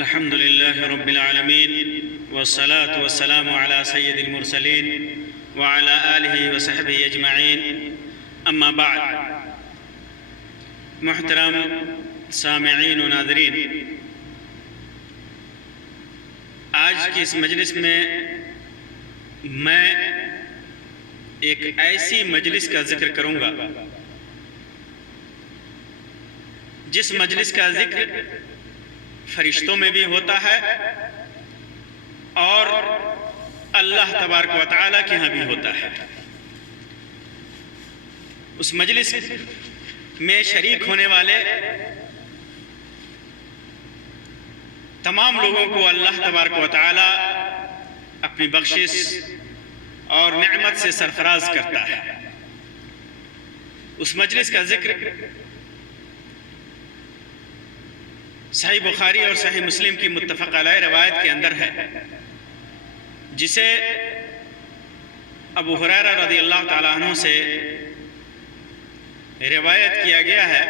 الحمد لله رب العالمين والصلاة والسلام على سيد المرسلين وعلى آله وصحبه أجمعين اما بعد. محترم سامعین و ناظرین، آج کی اس مجلس میں ایک ایسی مجلس کا ذکر کروں گا جس مجلس کا ذکر فرشتوں میں بھی ہوتا ہے اور اللہ تبارک و تعالیٰ کے ہاں بھی ہوتا ہے. اس مجلس میں شریک ہونے والے تمام لوگوں کو اللہ تبارک و تعالیٰ اپنی بخشش اور نعمت سے سرفراز کرتا ہے. اس مجلس کا ذکر صحیح بخاری اور صحیح مسلم کی متفق علیہ روایت کے اندر ہے، جسے ابو ہریرہ رضی اللہ تعالیٰ عنہ سے روایت کیا گیا ہے.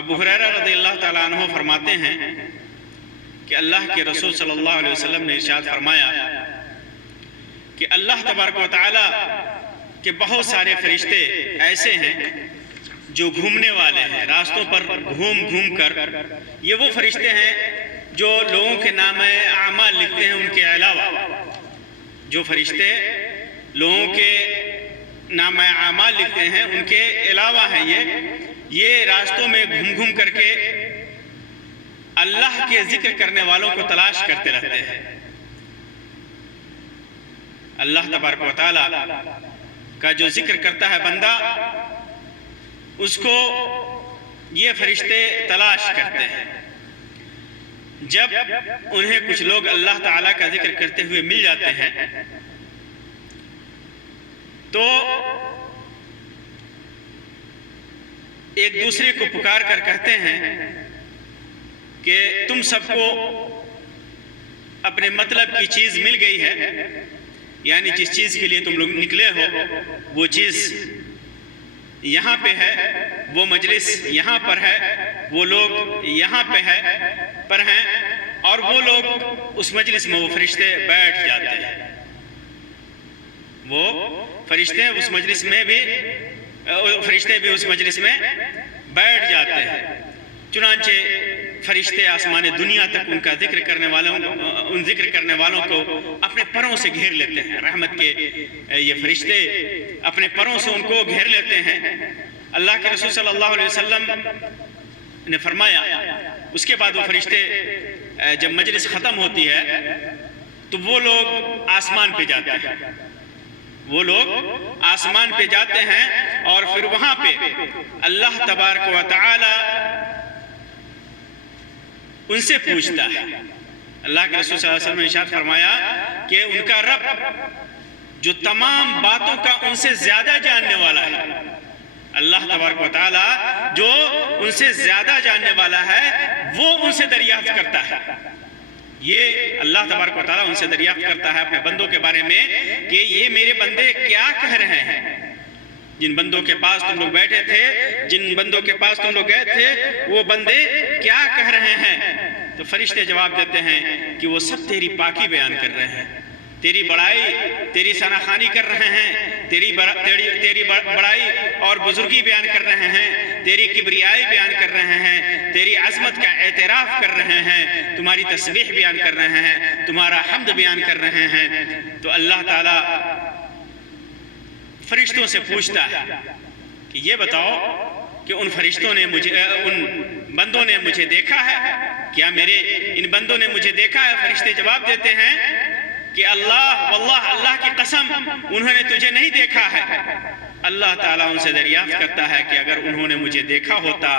ابو ہریرہ رضی اللہ تعالیٰ عنہ فرماتے ہیں کہ اللہ کے رسول صلی اللہ علیہ وسلم نے ارشاد فرمایا کہ اللہ تبارک و تعالیٰ کے بہت سارے فرشتے ایسے ہیں جو گھومنے والے ہیں، راستوں پر گھوم کر. یہ وہ فرشتے ہیں جو لوگوں کے نام اعمال لکھتے ہیں. ان کے علاوہ جو فرشتے لوگوں کے نام اعمال لکھتے ہیں ان کے علاوہ ہیں یہ راستوں میں گھوم کر کے اللہ کے ذکر کرنے والوں کو تلاش کرتے رہتے ہیں. اللہ تبارک و تعالیٰ کا جو ذکر کرتا ہے بندہ، اس کو یہ فرشتے تلاش کرتے ہیں. جب انہیں کچھ لوگ اللہ تعالیٰ کا ذکر کرتے ہوئے مل جاتے ہیں تو ایک دوسرے کو پکار کر کہتے ہیں کہ تم سب کو اپنے مطلب کی چیز مل گئی ہے، یعنی جس چیز کے لیے تم لوگ نکلے ہو وہ چیز یہاں پہ ہے، وہ مجلس یہاں پر ہے، وہ لوگ یہاں پہ ہیں اور وہ لوگ اس مجلس میں وہ فرشتے بیٹھ جاتے ہیں. وہ فرشتے اس مجلس میں بھی اس مجلس میں بیٹھ جاتے ہیں. چنانچہ فرشتے آسمان دنیا تک ان کا ذکر کرنے والوں کو اپنے پروں سے گھیر لیتے ہیں. رحمت کے یہ فرشتے اپنے پروں سے ان کو گھیر لیتے ہیں. اللہ کے رسول صلی اللہ علیہ وسلم نے فرمایا اس کے بعد وہ فرشتے جب مجلس ختم ہوتی ہے تو وہ لوگ آسمان پہ جاتے ہیں. وہ لوگ آسمان پہ جاتے ہیں اور پھر وہاں پہ اللہ تبارک و تعالی ان سے پوچھتا ہے. اللہ کے رسول صلی اللہ علیہ وسلم نے ارشاد فرمایا کہ ان کا رب جو تمام باتوں کا ان سے زیادہ جاننے والا ہے، اللہ تبارک و تعالی جو ان سے زیادہ جاننے والا ہے، وہ ان سے دریافت کرتا ہے. یہ اللہ تبارک و تعالی ان سے دریافت کرتا ہے اپنے بندوں کے بارے میں کہ یہ میرے بندے کیا کہہ رہے ہیں. جن بندوں کے پاس تم لوگ بیٹھے تھے، جن بندوں کے پاس تم لوگ گئے تھے، وہ بندے کیا کہہ رہے ہیں؟ تو فرشتے جواب دیتے ہیں کہ وہ سب تیری پاکی بیان کر رہے ہیں، تیری بڑائی، تیری ثناخوانی کر رہے ہیں، تیری بڑائی اور بزرگی بیان کر رہے ہیں، تیری کبریائی بیان کر رہے ہیں، تیری عظمت کا اعتراف کر رہے ہیں، تمہاری تسبیح بیان کر رہے ہیں، تمہارا حمد بیان کر رہے ہیں. تو اللہ تعالیٰ فرشتوں سے پوچھتا ہے کہ یہ بتاؤ کہ ان بندوں نے مجھے دیکھا ہے کیا؟ ان بندوں نے مجھے دیکھا ہے؟ فرشتے جواب دیتے ہیں کہ اللہ کی قسم انہوں نے تجھے نہیں دیکھا ہے. اللہ تعالیٰ ان سے دریافت کرتا ہے کہ اگر انہوں نے مجھے دیکھا ہوتا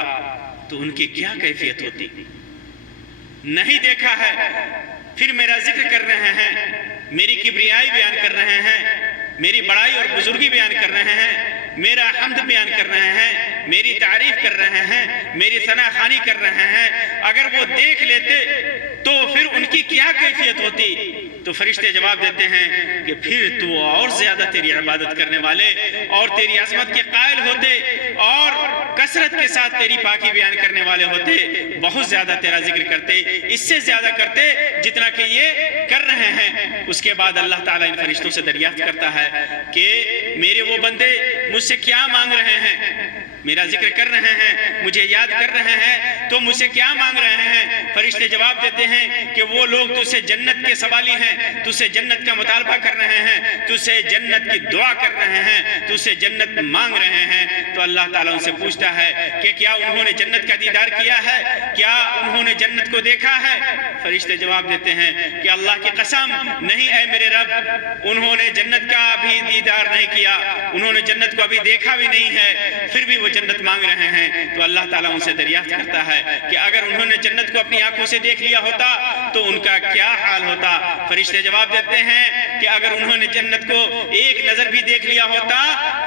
تو ان کی کیا کیفیت ہوتی؟ نہیں دیکھا ہے، پھر میرا ذکر کر رہے ہیں، میری کبریائی بیان کر رہے ہیں، میری بڑائی اور بزرگی بیان کر رہے ہیں، میرا حمد بیان کر رہے ہیں، میری تعریف کر رہے ہیں، میری ثناخوانی کر رہے ہیں. اگر وہ دیکھ لیتے تو پھر ان کی کیا کیفیت ہوتی؟ تو فرشتے جواب دیتے ہیں کہ پھر تو اور زیادہ تیری عبادت کرنے والے اور تیری عظمت کے قائل ہوتے اور کثرت کے ساتھ تیری پاکی بیان کرنے والے ہوتے، بہت زیادہ تیرا ذکر کرتے، اس سے زیادہ کرتے جتنا کہ یہ کر رہے ہیں۔ اس کے بعد اللہ تعالیٰ ان فرشتوں سے دریافت کرتا ہے کہ میرے وہ بندے مجھ سے کیا مانگ رہے ہیں، میرا ذکر کر رہے ہیں، مجھے یاد کر رہے ہیں، تو مجھ سے کیا مانگ رہے ہیں؟ فرشتے جواب دیتے ہیں کہ وہ لوگ تجھ سے جنت کے سوالی ہیں، تجھ سے جنت کا مطالبہ کر رہے ہیں، تجھ سے جنت کی دعا کر رہے ہیں، تجھ سے جنت مانگ رہے ہیں۔ تو اللہ تعالیٰ ان سے پوچھتا ہے کہ کیا انہوں نے جنت کا دیدار کیا ہے؟ کیا انہوں نے جنت کو دیکھا ہے؟ فرشتے جواب دیتے ہیں کہ اللہ کی قسم نہیں اے میرے رب، انہوں نے جنت کا بھی دیدار نہیں کیا، انہوں نے جنت کو ابھی دیکھا بھی نہیں ہے، پھر بھی وہ جنت مانگ رہے ہیں۔ تو اللہ تعالیٰ ان سے دریافت کرتا ہے کہ اگر انہوں نے جنت کو اپنی آنکھوں سے دیکھ لیا ہوتا تو ان کا کیا حال ہوتا؟ فرشتے جواب دیتے ہیں کہ اگر انہوں نے جنت کو ایک نظر بھی دیکھ لیا ہوتا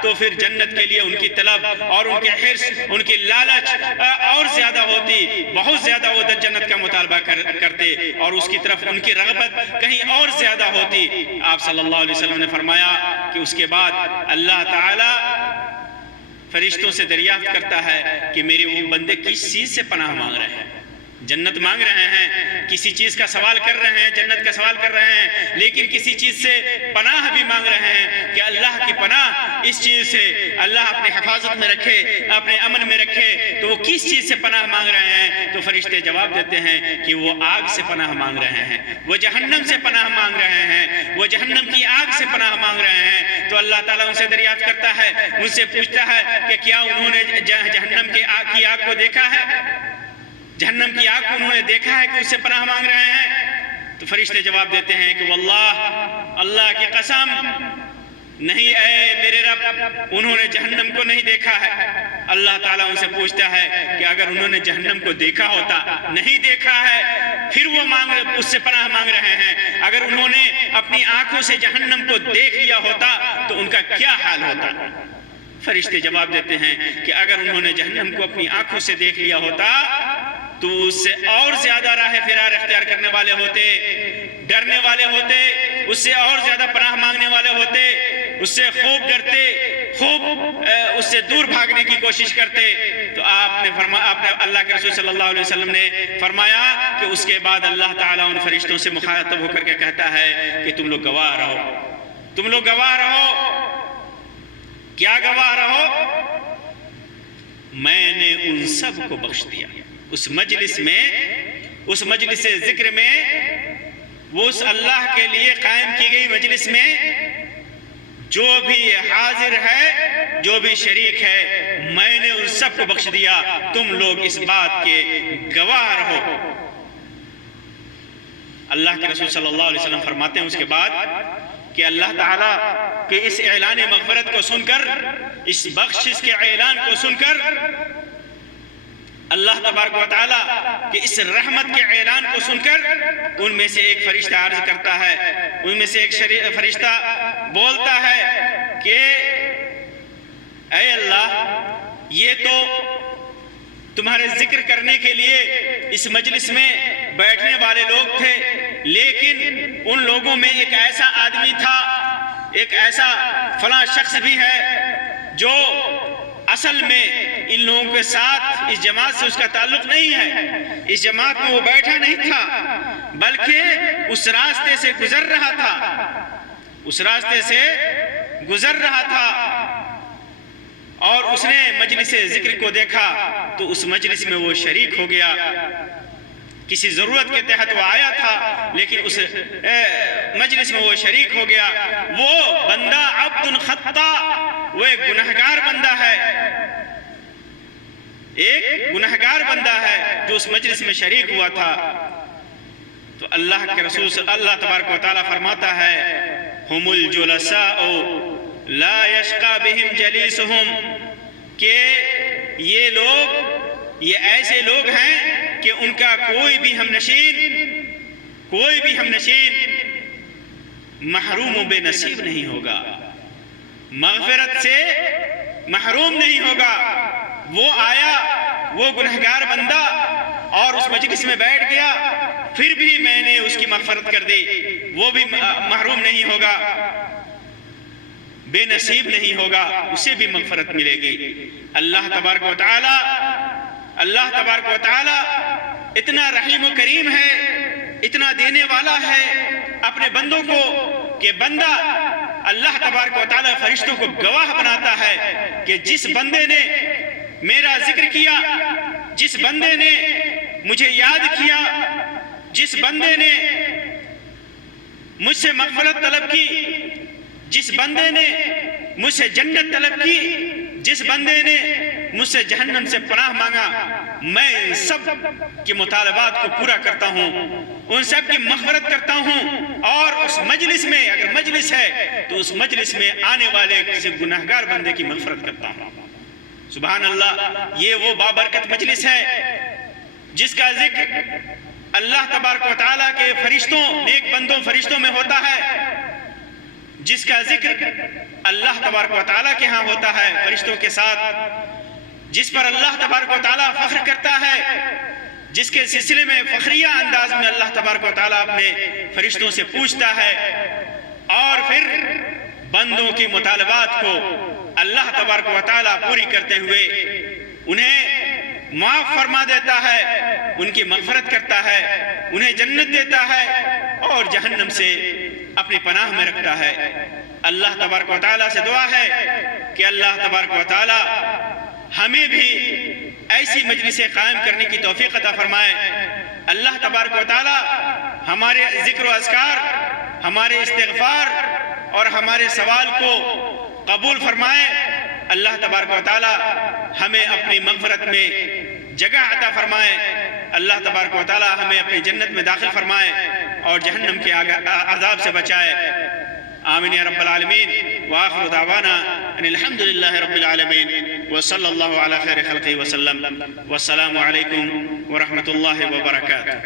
تو پھر جنت کے لیے ان کی طلب اور ان کے حرص، ان کی لالچ اور زیادہ ہوتی، بہت زیادہ وہ جنت کا مطالبہ کرتے اور اس کی طرف ان کی رغبت کہیں اور زیادہ ہوتی۔ آپ صلی اللہ علیہ وسلم نے فرمایا کہ اس کے بعد اللہ تعالیٰ فرشتوں سے دریافت کرتا ہے کہ میرے وہ بندے کس چیز سے پناہ مانگ رہے ہیں؟ جنت مانگ رہے ہیں، کسی چیز کا سوال کر رہے ہیں، جنت کا سوال کر رہے ہیں، لیکن کسی چیز سے پناہ بھی مانگ رہے ہیں کہ اللہ کی پناہ اس چیز سے، اللہ اپنے حفاظت میں رکھے، اپنے امن میں رکھے۔ تو وہ کس چیز سے پناہ مانگ رہے ہیں؟ تو فرشتے جواب دیتے ہیں کہ وہ آگ سے پناہ مانگ رہے ہیں، وہ جہنم سے پناہ مانگ رہے ہیں، وہ جہنم کی آگ سے پناہ مانگ رہے ہیں۔ تو اللہ تعالیٰ ان سے دریافت کرتا ہے، ان سے پوچھتا ہے کہ کیا انہوں نے جہنم کی آگ کو دیکھا ہے؟ جہنم کی آگ کو انہوں نے دیکھا ہے کہ اس سے پناہ مانگ رہے ہیں؟ تو فرشتے جواب دیتے ہیں کہ واللہ، اللہ کی قسم نہیں اے میرے رب، انہوں نے جہنم کو نہیں دیکھا ہے۔ اللہ تعالیٰ ان سے پوچھتا ہے کہ اگر انہوں نے جہنم کو دیکھا ہوتا، نہیں دیکھا ہے، پھر وہ اس سے پناہ مانگ رہے ہیں، اگر انہوں نے اپنی آنکھوں سے جہنم کو دیکھ لیا ہوتا تو ان کا کیا حال ہوتا؟ فرشتے جواب دیتے ہیں کہ اگر انہوں نے جہنم کو اپنی آنکھوں سے دیکھ لیا ہوتا تو اس سے اور زیادہ راہ فرار اختیار کرنے والے ہوتے، ڈرنے والے ہوتے، اس سے اور زیادہ پناہ مانگنے والے ہوتے، اس سے خوب ڈرتے، خوب اس سے دور بھاگنے کی کوشش کرتے۔ تو آپ نے اللہ کے رسول صلی اللہ علیہ وسلم نے فرمایا کہ اس کے بعد اللہ تعالیٰ ان فرشتوں سے مخاطب ہو کر کے کہتا ہے کہ تم لوگ گواہ رہو، تم لوگ گواہ رہو۔ کیا گواہ رہو؟ میں نے ان سب کو بخش دیا۔ اس مجلس میں، اس مجلس ذکر میں، وہ اس اللہ کے لیے قائم کی گئی مجلس میں جو بھی حاضر ہے، جو بھی شریک ہے، میں نے ان سب کو بخش دیا، تم لوگ اس بات کے گواہ رہو۔ اللہ کے رسول صلی اللہ علیہ وسلم فرماتے ہیں اس کے بعد کہ اللہ تعالیٰ کے اس اعلان مغفرت کو سن کر، اس بخشش کے اعلان کو سن کر، اللہ تبارک و تعالیٰ کہ اس رحمت کے اعلان کو سن کر ان میں سے ایک فرشتہ عرض کرتا ہے، ان میں سے ایک فرشتہ بولتا ہے کہ اے اللہ، یہ تو تمہارے ذکر کرنے کے لیے اس مجلس میں بیٹھنے والے لوگ تھے، لیکن ان لوگوں میں ایک ایسا آدمی تھا، ایک ایسا فلاں شخص بھی ہے جو اصل میں ان لوگوں کے ساتھ، اس جماعت سے اس کا تعلق نہیں ہے، اس جماعت میں وہ بیٹھا نہیں تھا، بلکہ اس راستے سے گزر رہا تھا، اس راستے سے گزر رہا تھا، اور اس نے مجلس ذکر کو دیکھا تو اس مجلس میں وہ شریک ہو گیا۔ کسی ضرورت کے تحت وہ آیا تھا، لیکن اس مجلس میں وہ شریک ہو گیا۔ وہ بندہ عبد خطا، وہ ایک گنہگار بندہ ہے، ایک گنہگار بندہ ہے جو اس مجلس میں شریک ہوا تھا۔ تو اللہ کے رسول اللہ تبارک و تعالیٰ فرماتا ہے ہم الجلساء لا یشقى بهم جلیسهم، کہ یہ لوگ، یہ ایسے لوگ ہیں کہ ان کا کوئی بھی ہم نشین محروم و بے نصیب نہیں ہوگا، مغفرت سے محروم نہیں ہوگا۔ وہ آیا، وہ گنہگار بندہ، اور اس مجلس میں بیٹھ گیا، پھر بھی میں نے اس کی مغفرت کر دی، وہ بھی محروم نہیں ہوگا۔ بے نصیب نہیں ہوگا اسے بھی مغفرت ملے گی۔ اللہ تبارک و تعالی اتنا رحیم و کریم ہے، اتنا دینے والا ہے اپنے بندوں کو کہ بندہ اللہ تبارک و تعالی فرشتوں کو گواہ بناتا ہے کہ جس بندے نے میرا ذکر کیا، جس بندے نے مجھے یاد کیا، جس بندے نے مجھ سے مغفرت طلب کی، جس بندے نے مجھ سے جنت طلب کی، جس بندے نے مجھ سے جہنم سے پناہ مانگا، میں سب کے مطالبات کو پورا کرتا ہوں، ان سب کی مغفرت کرتا ہوں، اور اس مجلس میں اگر مجلس ہے تو اس مجلس میں آنے والے کسی گناہگار بندے کی مغفرت کرتا ہوں۔ سبحان اللہ، یہ وہ بابرکت مجلس ہے جس کا ذکر اللہ تبارک و تعالیٰ کے فرشتوں، نیک بندوں فرشتوں میں ہوتا ہے، جس کا ذکر اللہ تبارک و تعالیٰ کے ہاں ہوتا ہے فرشتوں کے ساتھ، جس پر اللہ تبارک و تعالیٰ فخر کرتا ہے، جس کے سلسلے میں فخریہ انداز میں اللہ تبارک و تعالیٰ اپنے فرشتوں سے پوچھتا ہے، اور پھر بندوں کی مطالبات کو اللہ تبارک و تعالیٰ پوری کرتے ہوئے انہیں معاف فرما دیتا ہے، ان کی مغفرت کرتا ہے، انہیں جنت دیتا ہے اور جہنم سے اپنی پناہ میں رکھتا ہے۔ اللہ تبارک و تعالیٰ سے دعا ہے کہ اللہ تبارک و تعالیٰ ہمیں بھی ایسی مجلسیں قائم کرنے کی توفیق عطا فرمائے۔ اللہ تبارک و تعالیٰ ہمارے ذکر و اذکار، ہمارے استغفار اور ہمارے سوال کو قبول فرمائے۔ اللہ تبارک و تعالیٰ ہمیں اپنی مغفرت میں جگہ عطا فرمائے۔ اللہ تبارک و تعالیٰ ہمیں اپنی جنت میں داخل فرمائے اور جہنم کے عذاب سے بچائے۔ آمین یا رب العالمین۔ وآخر دعوانا ان الحمد للہ رب العالمین وصلی اللہ علی خیر خلقہ وسلم۔ والسلام علیکم ورحمۃ اللہ وبرکاتہ۔